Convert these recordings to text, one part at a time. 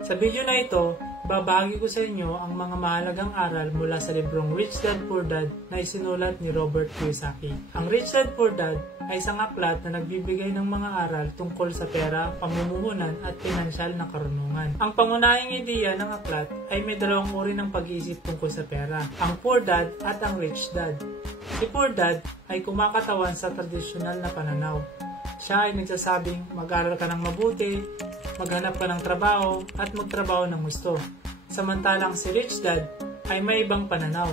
Sa video na ito, babahagi ko sa inyo ang mga mahalagang aral mula sa librong Rich Dad Poor Dad na isinulat ni Robert Kiyosaki. Ang Rich Dad Poor Dad ay isang aklat na nagbibigay ng mga aral tungkol sa pera, pamumuhunan at pinansyal na karunungan. Ang pangunahing ideya ng aklat ay may dalawang uri ng pag-iisip tungkol sa pera, ang Poor Dad at ang Rich Dad. Si Poor Dad ay kumakatawan sa tradisyonal na pananaw. Siya ay nagsasabing mag-aral ka ng mabuti, maghanap ka ng trabaho at magtrabaho ng gusto. Samantalang si Rich Dad ay may ibang pananaw.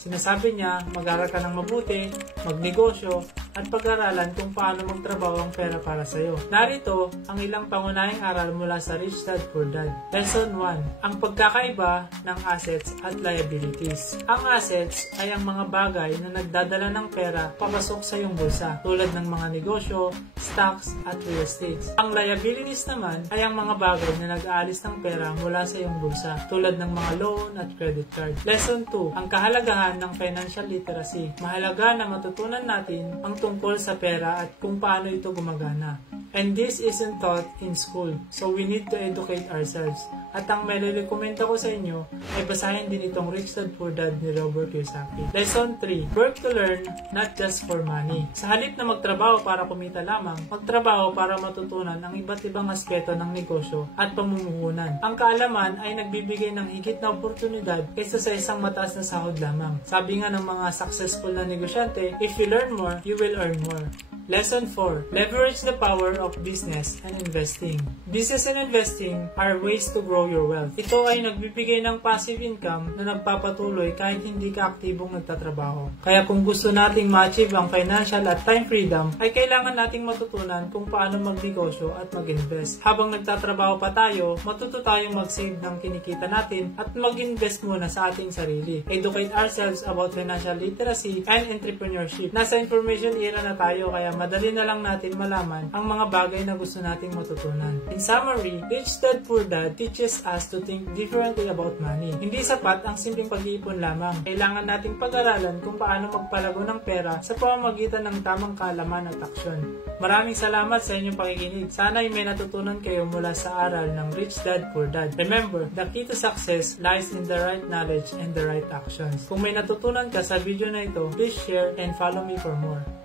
Sinasabi niya mag-aral ka ng mabuti, magnegosyo at pag-aralan kung paano magtrabaho ang pera para sa iyo. Narito ang ilang pangunahing aral mula sa Rich Dad Poor Dad. Lesson 1. Ang pagkakaiba ng assets at liabilities. Ang assets ay ang mga bagay na nagdadala ng pera papasok sa iyong bulsa, tulad ng mga negosyo, stocks at real estates. Ang liabilities naman ay ang mga bagay na nag-aalis ng pera mula sa iyong bulsa, tulad ng mga loan at credit card. Lesson 2. Ang kahalagahan ng financial literacy. Mahalaga na matutunan natin ang tungkol sa pera at kung paano ito gumagana. And this isn't taught in school, so we need to educate ourselves. At ang malirekomenda ko sa inyo ay basahin din itong Rich Dad Poor Dad ni Robert Kiyosaki. Lesson 3. Work to learn, not just for money. Sa halip na magtrabaho para kumita lamang, magtrabaho para matutunan ang iba't ibang aspeto ng negosyo at pamumuhunan. Ang kaalaman ay nagbibigay ng higit na oportunidad kaysa sa isang mataas na sahod lamang. Sabi nga ng mga successful na negosyante, if you learn more, you will earn more. Lesson 4. Leverage the power of business and investing. Business and investing are ways to grow your wealth. Ito ay nagbibigay ng passive income na nagpapatuloy kahit hindi ka aktibong nagtatrabaho. Kaya kung gusto nating ma-achieve ang financial at time freedom, ay kailangan nating matutunan kung paano magnegosyo at mag-invest. Habang nagtatrabaho pa tayo, matuto tayong mag-save ng kinikita natin at mag-invest muna sa ating sarili. Educate ourselves about financial literacy and entrepreneurship. Nasa information era na tayo, kaya madali na lang natin malaman ang mga bagay na gusto nating matutunan. In summary, Rich Dad Poor Dad teaches us to think differently about money. Hindi sapat ang simpleng pag-iipon lamang. Kailangan nating pag-aralan kung paano magpalago ng pera sa pamamagitan ng tamang kaalaman at aksyon. Maraming salamat sa inyong pakikinig. Sana ay may natutunan kayo mula sa aral ng Rich Dad Poor Dad. Remember, the key to success lies in the right knowledge and the right actions. Kung may natutunan ka sa video na ito, please share and follow me for more.